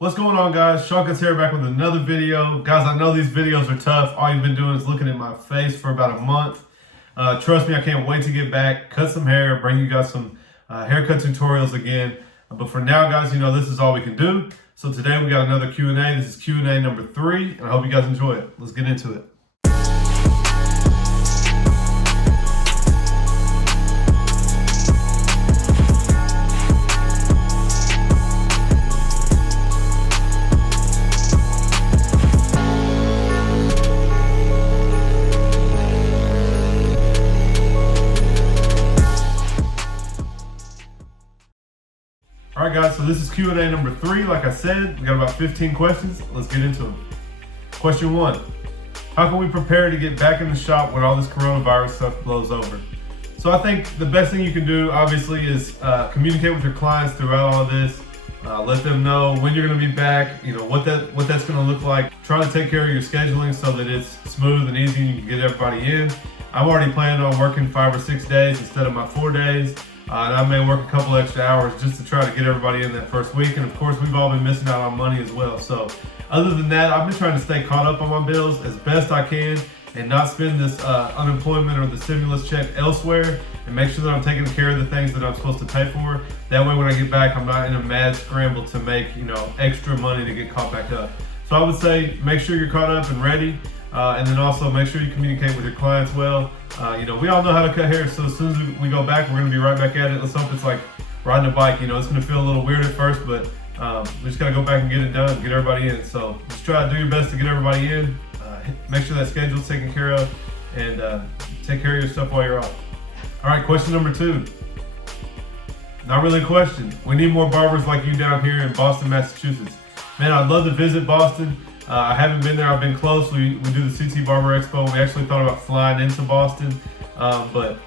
What's going on, guys? Sean Ralston here, back with another video. Guys, I know these videos are tough. All you've been doing is looking at my face for about a month. Trust me, I can't wait to get back, cut some hair, bring you guys some haircut tutorials again. But for now, guys, you know, this is all we can do. So today we got another Q&A. This is Q&A number 3, and I hope you guys enjoy it. Let's get into it. All right, guys, so this is Q&A number 3. Like I said, we got about 15 questions. Let's get into them. Question 1, how can we prepare to get back in the shop when all this coronavirus stuff blows over? So I think the best thing you can do, obviously, is communicate with your clients throughout all of this. Let them know when you're gonna be back, you know, what that's gonna look like. Try to take care of your scheduling so that it's smooth and easy and you can get everybody in. I'm already planning on working 5 or 6 days instead of my 4 days. And I may work a couple extra hours just to try to get everybody in that first week. And of course, we've all been missing out on money as well. So other than that, I've been trying to stay caught up on my bills as best I can and not spend this unemployment or the stimulus check elsewhere, and make sure that I'm taking care of the things that I'm supposed to pay for. That way, when I get back, I'm not in a mad scramble to make, you know, extra money to get caught back up. So I would say make sure you're caught up and ready. And then also make sure you communicate with your clients well. You know, we all know how to cut hair, so as soon as we go back, we're gonna be right back at it. Let's hope it's like riding a bike. You know, it's gonna feel a little weird at first, but we just gotta go back and get it done, get everybody in. So just try to do your best to get everybody in. Make sure that schedule's taken care of, and take care of your stuff while you're off. All right, question number 2. Not really a question. We need more barbers like you down here in Boston, Massachusetts. Man, I'd love to visit Boston. I haven't been there. I've been close. We do the CT Barber Expo. We actually thought about flying into Boston, but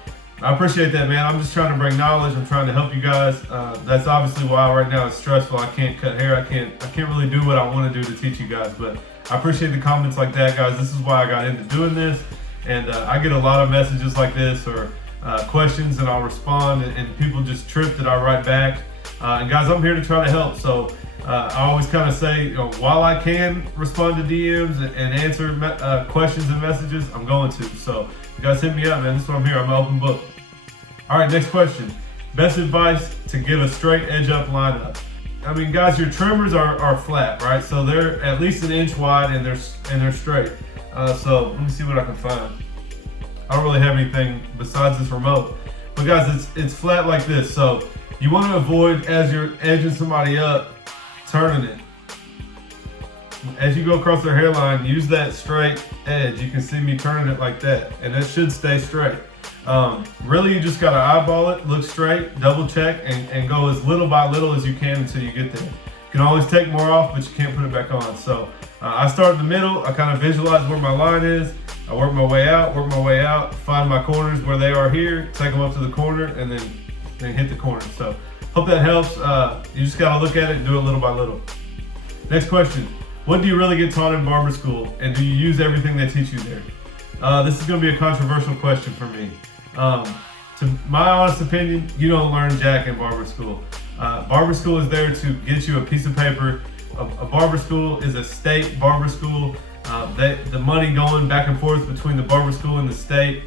I appreciate that, man. I'm just trying to bring knowledge. I'm trying to help you guys. That's obviously why right now it's stressful. I can't cut hair. I can't really do what I want to do to teach you guys, but I appreciate the comments like that, guys. This is why I got into doing this, and I get a lot of messages like this or questions, and I'll respond, and people just trip that I write back. And guys, I'm here to try to help. So I always kind of say, you know, while I can respond to DMs and answer questions and messages, I'm going to. So you guys hit me up, man. This is why I'm here. I'm an open book. All right, next question. Best advice to get a straight edge up lineup. I mean, guys, your trimmers are flat, right? So they're at least an inch wide and they're straight. So let me see what I can find. I don't really have anything besides this remote. But guys, it's flat like this. So you want to avoid, as you're edging somebody up, turning it. As you go across their hairline, use that straight edge. You can see me turning it like that, and it should stay straight. Really, you just gotta eyeball it, look straight, double check, and go as little by little as you can until you get there. You can always take more off, but you can't put it back on. So I start in the middle. I kind of visualize where my line is. I work my way out, find my corners where they are here, take them up to the corner, and then hit the corner. So hope that helps. You just gotta look at it and do it little by little. Next question. What do you really get taught in barber school, and do you use everything they teach you there? This is gonna be a controversial question for me. To my honest opinion, you don't learn jack in barber school. Barber school is there to get you a piece of paper. A barber school is a state barber school. The money going back and forth between the barber school and the state,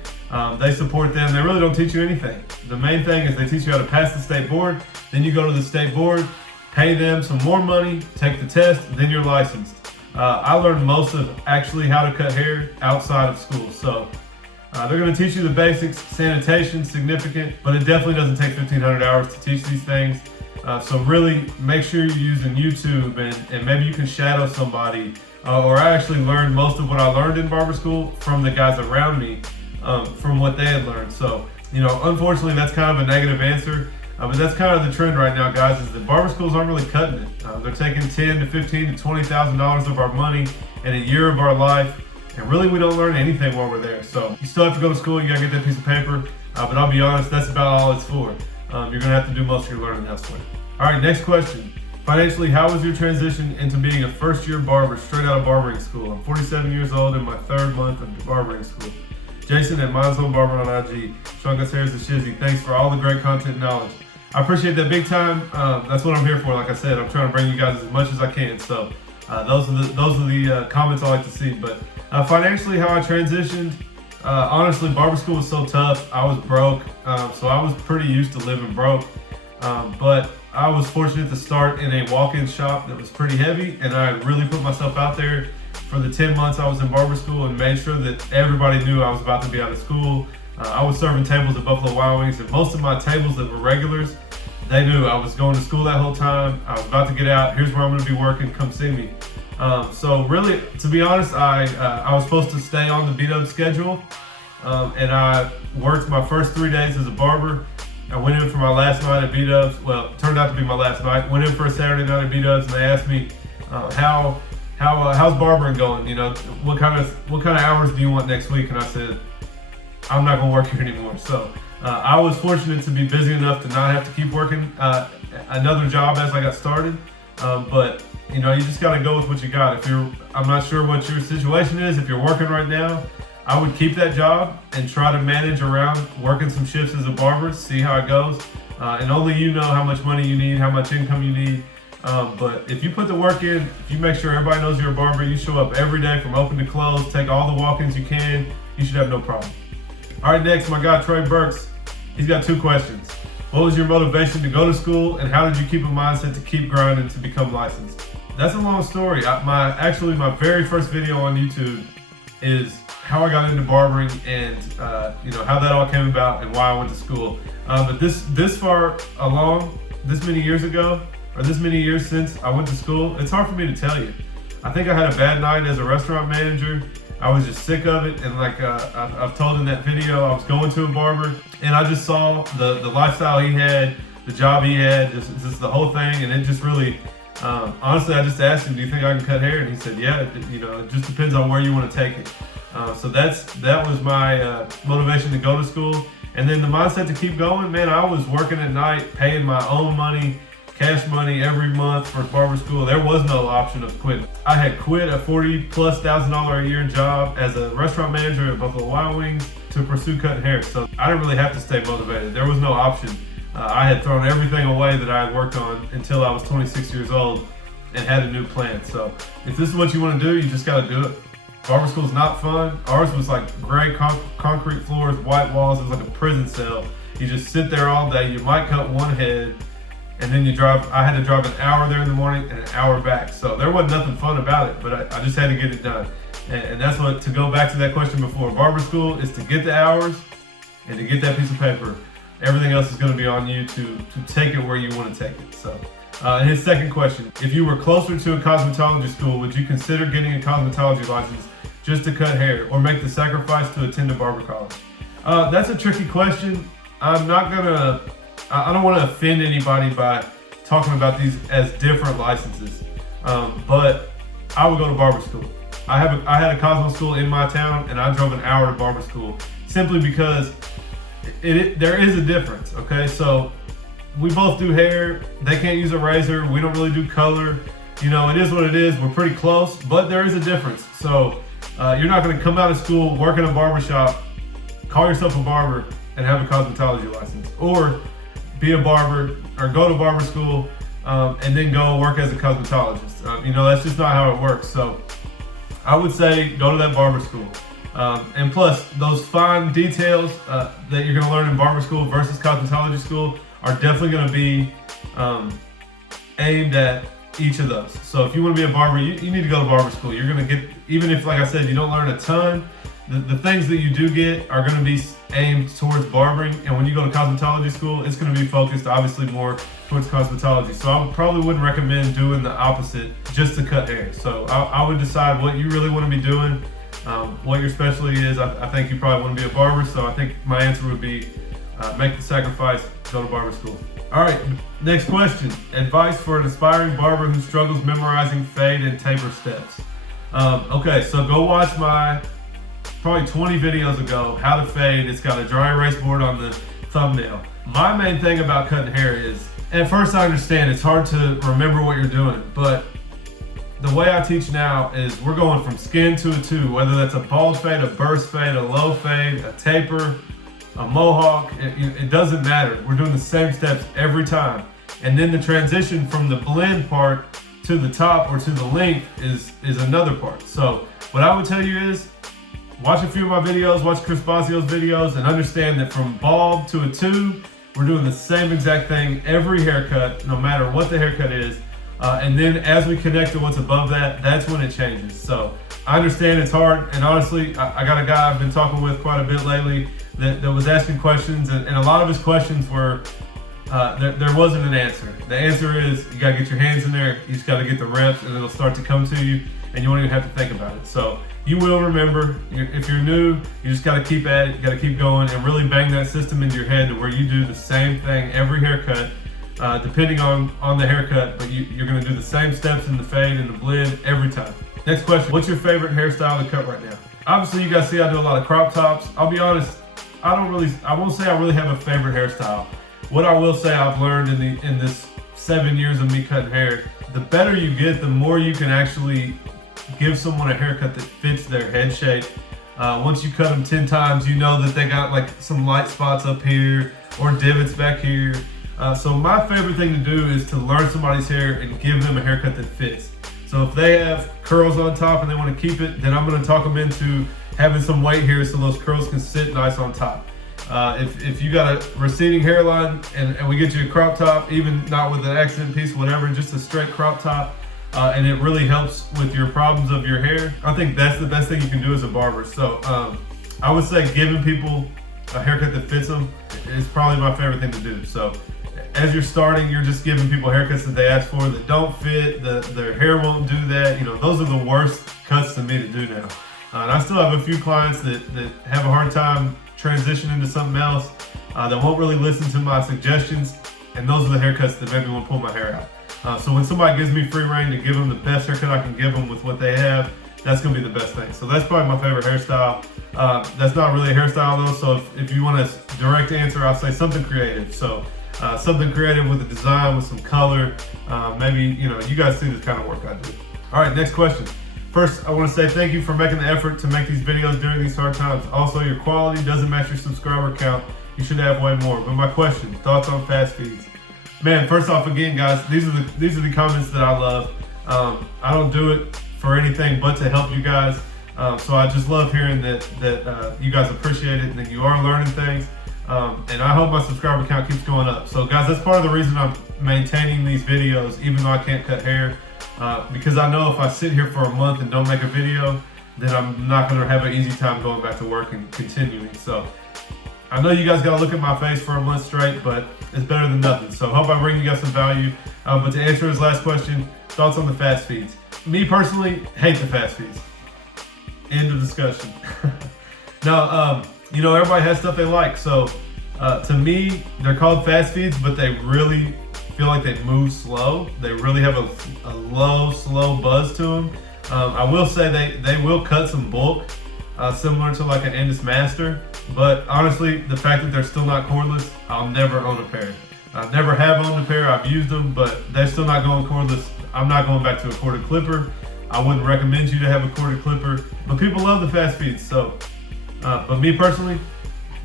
they support them. They really don't teach you anything. The main thing is they teach you how to pass the state board. Then you go to the state board, pay them some more money, take the test, then you're licensed. I learned most of actually how to cut hair outside of school. So they're going to teach you the basics. Sanitation, significant, but it definitely doesn't take 1,500 hours to teach these things. So really make sure you're using YouTube, and maybe you can shadow somebody. Or I actually learned most of what I learned in barber school from the guys around me, from what they had learned. So, you know, unfortunately, that's kind of a negative answer. But that's kind of the trend right now, guys, is that barber schools aren't really cutting it. They're taking $10,000 to $15,000 to $20,000 of our money in a year of our life. And really, we don't learn anything while we're there. So you still have to go to school. You gotta get that piece of paper. But I'll be honest, that's about all it's for. You're gonna have to do most of your learning elsewhere. All right, next question. Financially, how was your transition into being a first-year barber straight out of barbering school? I'm 47 years old in my 3rd month of barbering school. Jason at Miles Home Barber on IG. Sean Ralston is the Shizzy. Thanks for all the great content and knowledge. I appreciate that big time. That's what I'm here for. Like I said, I'm trying to bring you guys as much as I can. So those are the comments I like to see. But financially, how I transitioned, honestly, barber school was so tough. I was broke, so I was pretty used to living broke. But I was fortunate to start in a walk-in shop that was pretty heavy, and I really put myself out there for the 10 months I was in barber school and made sure that everybody knew I was about to be out of school. I was serving tables at Buffalo Wild Wings, and most of my tables that were regulars, they knew I was going to school that whole time. I was about to get out. Here's where I'm going to be working. Come see me. So really, to be honest, I was supposed to stay on the B-Dub schedule, and I worked my first 3 days as a barber. I went in for my last night at B-Dubs. Well, it turned out to be my last night. Went in for a Saturday night at B-Dubs, and they asked me, how's barbering going? You know, what kind of hours do you want next week? And I said, I'm not gonna work here anymore. So I was fortunate to be busy enough to not have to keep working another job as I got started. But you know, you just gotta go with what you got. I'm not sure what your situation is. If you're working right now, I would keep that job and try to manage around working some shifts as a barber, see how it goes. And only you know how much money you need, how much income you need. But if you put the work in, if you make sure everybody knows you're a barber, you show up every day from open to close, take all the walk-ins you can, you should have no problem. All right, next, my guy Trey Burkes. He's got 2 questions. What was your motivation to go to school, and how did you keep a mindset to keep grinding to become licensed? That's a long story. Actually, my very first video on YouTube is how I got into barbering and you know, how that all came about and why I went to school. But this far along, this many years ago, or this many years since I went to school, it's hard for me to tell you. I think I had a bad night as a restaurant manager. I was just sick of it, and like I've told in that video, I was going to a barber, and I just saw the lifestyle he had, the job he had, just the whole thing, and it just really, honestly, I just asked him, do you think I can cut hair? And he said, yeah, you know, it just depends on where you want to take it. So that was my motivation to go to school. And then the mindset to keep going, man, I was working at night, paying my own money, cash money every month for barber school. There was no option of quitting. I had quit a $40,000+ a year job as a restaurant manager at Buffalo Wild Wings to pursue cutting hair. So I didn't really have to stay motivated. There was no option. I had thrown everything away that I had worked on until I was 26 years old and had a new plan. So if this is what you want to do, you just got to do it. Barber school is not fun. Ours was like gray concrete floors, white walls. It was like a prison cell. You just sit there all day. You might cut one head, and then you drive. I had to drive an hour there in the morning and an hour back. So there wasn't nothing fun about it, but I just had to get it done. And that's what, to go back to that question before, barber school is to get the hours and to get that piece of paper. Everything else is going to be on you to take it where you want to take it. So. And his second question, if you were closer to a cosmetology school, would you consider getting a cosmetology license just to cut hair, or make the sacrifice to attend a barber college? That's a tricky question. I don't want to offend anybody by talking about these as different licenses, but I would go to barber school. I had a cosmo school in my town, and I drove an hour to barber school simply because there is a difference, okay? So we both do hair. They can't use a razor. We don't really do color. You know, it is what it is. We're pretty close, but there is a difference. So you're not going to come out of school, work in a barber shop, call yourself a barber, and have a cosmetology license, or be a barber or go to barber school and then go work as a cosmetologist. You know, that's just not how it works. So I would say go to that barber school. And plus, those fine details that you're going to learn in barber school versus cosmetology school are definitely going to be aimed at each of those. So if you want to be a barber, you need to go to barber school. You're going to get, even if, like I said, you don't learn a ton, the things that you do get are going to be aimed towards barbering. And when you go to cosmetology school, it's going to be focused obviously more towards cosmetology. So I probably wouldn't recommend doing the opposite just to cut hair. So I would decide what you really want to be doing, what your specialty is. I think you probably want to be a barber. So I think my answer would be make the sacrifice, go to barber school. All right, next question. Advice for an aspiring barber who struggles memorizing fade and taper steps. Okay, so go watch my probably 20 videos ago, how to fade. It's got a dry erase board on the thumbnail. My main thing about cutting hair is, at first I understand it's hard to remember what you're doing, but the way I teach now is we're going from skin to a two, whether that's a bald fade, a burst fade, a low fade, a taper, a mohawk, it doesn't matter. We're doing the same steps every time. And then the transition from the blend part to the top or to the length is another part. So what I would tell you is, watch a few of my videos, watch Chris Bosio's videos, and understand that from bulb to a tube, we're doing the same exact thing every haircut, no matter what the haircut is. And then as we connect to what's above that, that's when it changes. So I understand it's hard, and honestly, I got a guy I've been talking with quite a bit lately that was asking questions, and a lot of his questions were, there wasn't an answer. The answer is, you gotta get your hands in there, you just gotta get the reps, and it'll start to come to you, and you won't even have to think about it. So you will remember. If you're new, you just gotta keep at it, you gotta keep going, and really bang that system into your head to where you do the same thing every haircut, depending on the haircut, but you're gonna do the same steps in the fade and the blend every time. Next question, what's your favorite hairstyle to cut right now? Obviously, you guys see I do a lot of crop tops. I'll be honest, I won't say I really have a favorite hairstyle. What I will say I've learned in this 7 years of me cutting hair, the better you get, the more you can actually give someone a haircut that fits their head shape. Once you cut them 10 times, you know that they got like some light spots up here or divots back here. So my favorite thing to do is to learn somebody's hair and give them a haircut that fits. So if they have curls on top and they want to keep it, then I'm going to talk them into having some weight here so those curls can sit nice on top. If you got a receding hairline and we get you a crop top, even not with an accent piece, whatever, just a straight crop top, and it really helps with your problems of your hair, I think that's the best thing you can do as a barber. So I would say giving people a haircut that fits them is probably my favorite thing to do. So as you're starting, you're just giving people haircuts that they ask for that don't fit, their hair won't do that. You know, those are the worst cuts to me to do now. And I still have a few clients that have a hard time transitioning to something else, that won't really listen to my suggestions, and those are the haircuts that make me want to pull my hair out. So when somebody gives me free reign to give them the best haircut I can give them with what they have, that's gonna be the best thing. So that's probably my favorite hairstyle. That's not really a hairstyle though, so if you want a direct answer, I'll say something creative. So something creative with a design, with some color. Maybe, you guys see this kind of work I do. All right, next question. First, I want to say thank you for making the effort to make these videos during these hard times. Also, your quality doesn't match your subscriber count. You should have way more. But my question, thoughts on fast feeds? Man, first off, again, guys, these are the comments that I love. I don't do it for anything but to help you guys. So I just love hearing that you guys appreciate it and that you are learning things. And I hope my subscriber count keeps going up. So guys, that's part of the reason I'm maintaining these videos, even though I can't cut hair. Because I know if I sit here for a month and don't make a video, then I'm not going to have an easy time going back to work and continuing. So I know you guys got to look at my face for a month straight, but it's better than nothing. So I hope I bring you guys some value. But to answer his last question, thoughts on the fast feeds? Me personally, hate the fast feeds. End of discussion. Now, everybody has stuff they like. So to me, they're called fast feeds, but they really feel like they move slow. They really have a low, slow buzz to them. I will say they will cut some bulk, similar to like an Endless Master. But honestly, the fact that they're still not cordless, I'll never own a pair. I never have owned a pair. I've used them, but they're still not going cordless. I'm not going back to a corded clipper. I wouldn't recommend you to have a corded clipper, but people love the fast feeds. So, but me personally,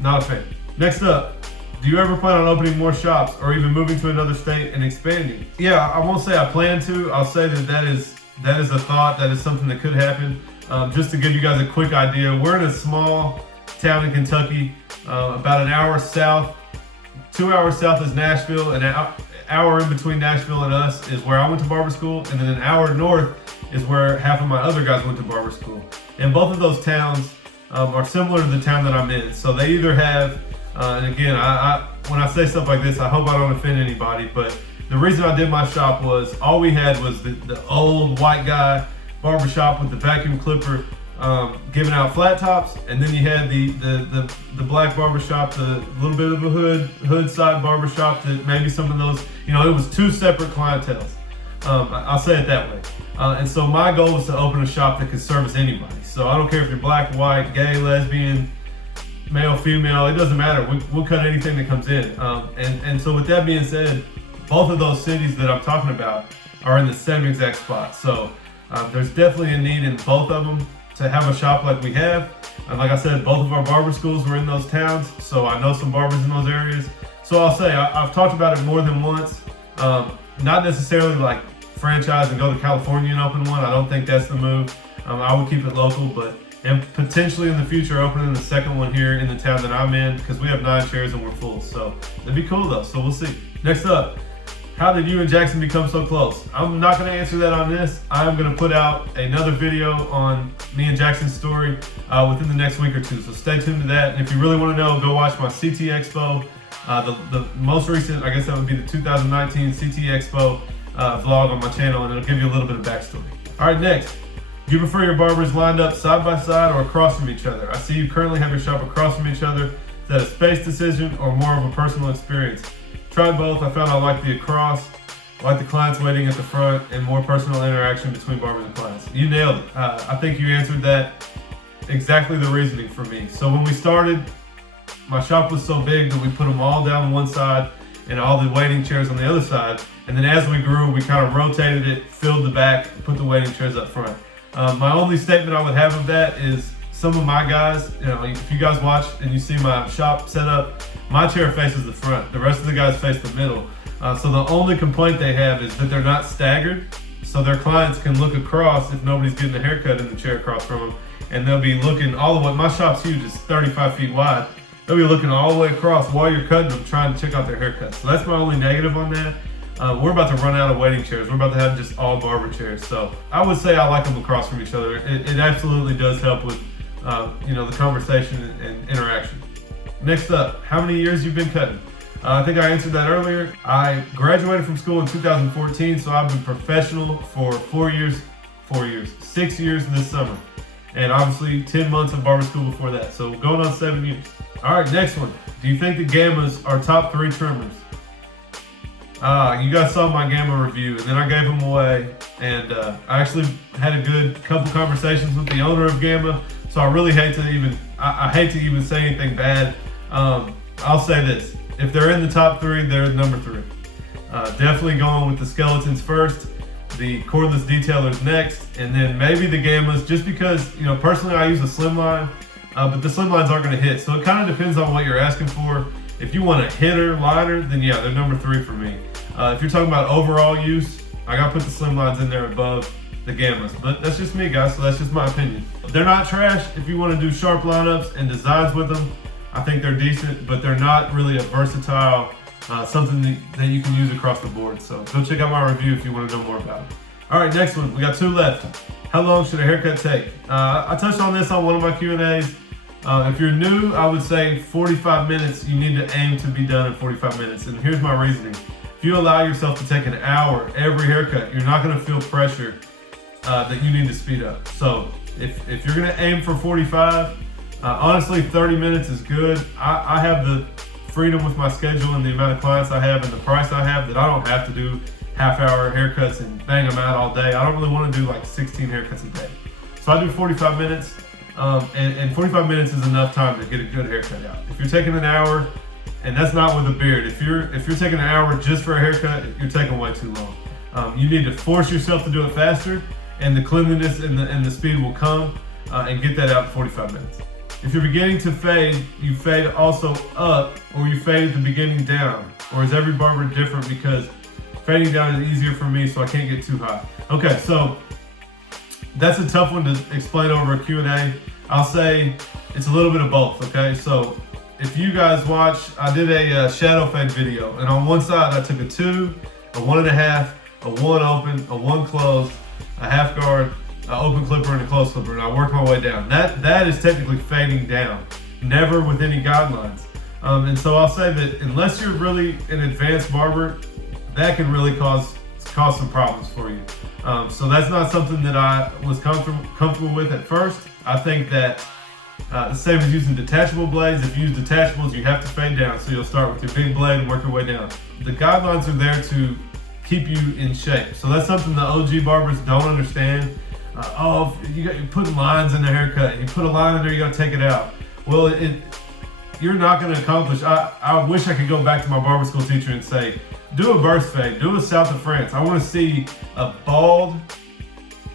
not a fan. Next up, do you ever plan on opening more shops or even moving to another state and expanding? Yeah, I won't say I plan to. I'll say that is a thought. That is something that could happen. Just to give you guys a quick idea, we're in a small town in Kentucky, about an hour south. 2 hours south is Nashville, and an hour in between Nashville and us is where I went to barber school, and then an hour north is where half of my other guys went to barber school. And both of those towns are similar to the town that I'm in. So they either have, and again, when I say stuff like this, I hope I don't offend anybody, but the reason I did my shop was all we had was the old white guy barber shop with the vacuum clipper, giving out flat tops, and then you had the black barber shop, the little bit of a hood side barber shop that maybe some of those, it was two separate clienteles. I'll say it that way. And so my goal was to open a shop that could service anybody. So I don't care if you're black, white, gay, lesbian, male, female, it doesn't matter. We'll cut anything that comes in. And so with that being said, both of those cities that I'm talking about are in the same exact spot. So there's definitely a need in both of them to have a shop like we have. And like I said, both of our barber schools were in those towns, so I know some barbers in those areas. So I'll say I've talked about it more than once. Not necessarily like franchise and go to California and open one. I don't think that's the move. I would keep it local, and potentially in the future opening the second one here in the town that I'm in, because we have 9 chairs and we're full. So it'd be cool though, so we'll see. Next up, how did you and Jackson become so close? I'm not gonna answer that on this. I'm gonna put out another video on me and Jackson's story within the next week or two. So stay tuned to that. And if you really wanna know, go watch my CT Expo. The most recent, I guess that would be the 2019 CT Expo vlog on my channel, and it'll give you a little bit of backstory. All right, next. Do you prefer your barbers lined up side by side or across from each other? I see you currently have your shop across from each other. Is that a space decision or more of a personal experience? Tried both. I found I like the across. I like the clients waiting at the front and more personal interaction between barbers and clients. You nailed it. I think you answered that exactly the reasoning for me. So when we started, my shop was so big that we put them all down one side and all the waiting chairs on the other side. And then as we grew, we kind of rotated it, filled the back, put the waiting chairs up front. My only statement I would have of that is some of my guys, if you guys watch and you see my shop set up, my chair faces the front. The rest of the guys face the middle. So the only complaint they have is that they're not staggered, so their clients can look across if nobody's getting a haircut in the chair across from them, and they'll be looking all the way. My shop's huge, it's 35 feet wide. They'll be looking all the way across while you're cutting them, trying to check out their haircuts. So that's my only negative on that. We're about to run out of waiting chairs. We're about to have just all barber chairs. So I would say I like them across from each other. It absolutely does help with the conversation and interaction. Next up, how many years you've been cutting? I think I answered that earlier. I graduated from school in 2014, so I've been professional for 6 years this summer. And obviously 10 months of barber school before that. So going on 7 years. All right, next one. Do you think the Gammas are top 3 trimmers? You guys saw my Gamma review, and then I gave them away, and I actually had a good couple conversations with the owner of Gamma, so I really hate to even say anything bad. I'll say this: if they're in the top 3, they're number 3. Definitely going with the skeletons first, the cordless detailers next, and then maybe the Gammas, just because, personally I use a slimline, but the slimlines aren't going to hit, so it kind of depends on what you're asking for. If you want a hitter liner, then yeah, they're number 3 for me. If you're talking about overall use, I gotta put the slimlines in there above the Gammas. But that's just me, guys, so that's just my opinion. They're not trash if you want to do sharp lineups and designs with them. I think they're decent, but they're not really a versatile, something that you can use across the board. So go check out my review if you want to know more about it. All right, next one. We got 2 left. How long should a haircut take? I touched on this on one of my Q&As. If you're new, I would say 45 minutes. You need to aim to be done in 45 minutes. And here's my reasoning. If you allow yourself to take an hour every haircut, you're not gonna feel pressure that you need to speed up. So if you're gonna aim for 45, honestly 30 minutes is good. I have the freedom with my schedule and the amount of clients I have and the price I have that I don't have to do half-hour haircuts and bang them out all day. I don't really wanna do like 16 haircuts a day. So I do 45 minutes. And 45 minutes is enough time to get a good haircut out. If you're taking an hour, and that's not with a beard, if you're taking an hour just for a haircut, you're taking way too long. You need to force yourself to do it faster, and the cleanliness and the speed will come, and get that out in 45 minutes. If you're beginning to fade, you fade also up, or you fade at the beginning down, or is every barber different? Because fading down is easier for me, so I can't get too high. Okay, so that's a tough one to explain over a Q&A. I'll say it's a little bit of both, okay? So if you guys watch, I did a shadow fade video, and on one side I took a 2, a 1.5, a 1 open, a 1 closed, a half guard, an open clipper, and a closed clipper, and I worked my way down. That is technically fading down, never with any guidelines. And so I'll say that unless you're really an advanced barber, that can really cause some problems for you. So that's not something that I was comfortable with at first. I think that the same as using detachable blades. If you use detachables, you have to fade down. So you'll start with your big blade and work your way down. The guidelines are there to keep you in shape. So that's something the OG barbers don't understand. You're putting lines in the haircut. You put a line in there, you gotta take it out. Well, you're not gonna accomplish. I wish I could go back to my barber school teacher and say, do a burst fade, do a South of France. I wanna see a bald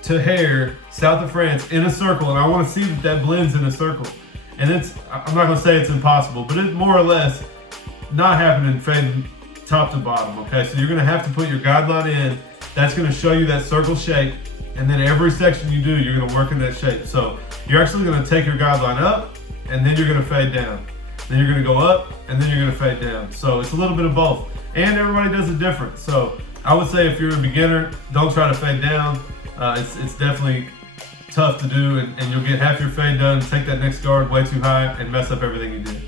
to hair south of France in a circle, and I want to see that blends in a circle. And I'm not gonna say it's impossible, but it's more or less not happening fading top to bottom, okay? So you're gonna have to put your guideline in. That's gonna show you that circle shape, and then every section you do, you're gonna work in that shape. So you're actually gonna take your guideline up, and then you're gonna fade down. Then you're gonna go up, and then you're gonna fade down. So it's a little bit of both. And everybody does it different. So I would say if you're a beginner, don't try to fade down. It's definitely tough to do, and you'll get half your fade done, take that next guard way too high, and mess up everything you did.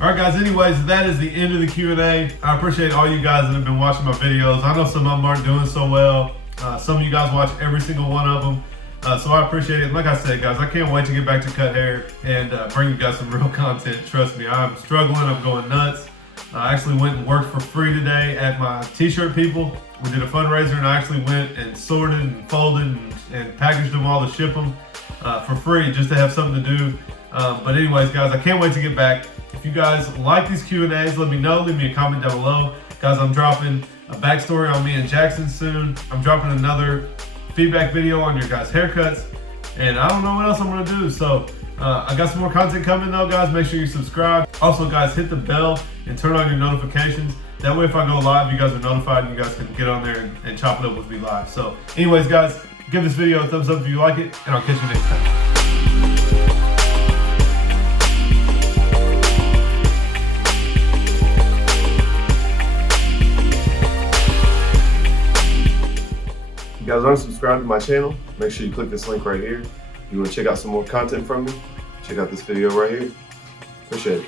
All right, guys, anyways, that is the end of the Q&A. I appreciate all you guys that have been watching my videos. I know some of them aren't doing so well. Some of you guys watch every single one of them. So I appreciate it. Like I said, guys, I can't wait to get back to cut hair and bring you guys some real content. Trust me, I'm struggling, I'm going nuts. I actually went and worked for free today at my t-shirt people. We did a fundraiser, and I actually went and sorted and folded and packaged them all to ship them for free, just to have something to do. But anyways, guys, I can't wait to get back. If you guys like these Q&As, let me know. Leave me a comment down below. Guys, I'm dropping a backstory on me and Jackson soon. I'm dropping another feedback video on your guys' haircuts. And I don't know what else I'm gonna do. So I got some more content coming though, guys. Make sure you subscribe. Also, guys, hit the bell and turn on your notifications. That way, if I go live, you guys are notified and you guys can get on there and chop it up with me live. So anyways, guys, give this video a thumbs up if you like it, and I'll catch you next time. If you guys aren't subscribed to my channel, make sure you click this link right here. If you want to check out some more content from me, check out this video right here. Appreciate it.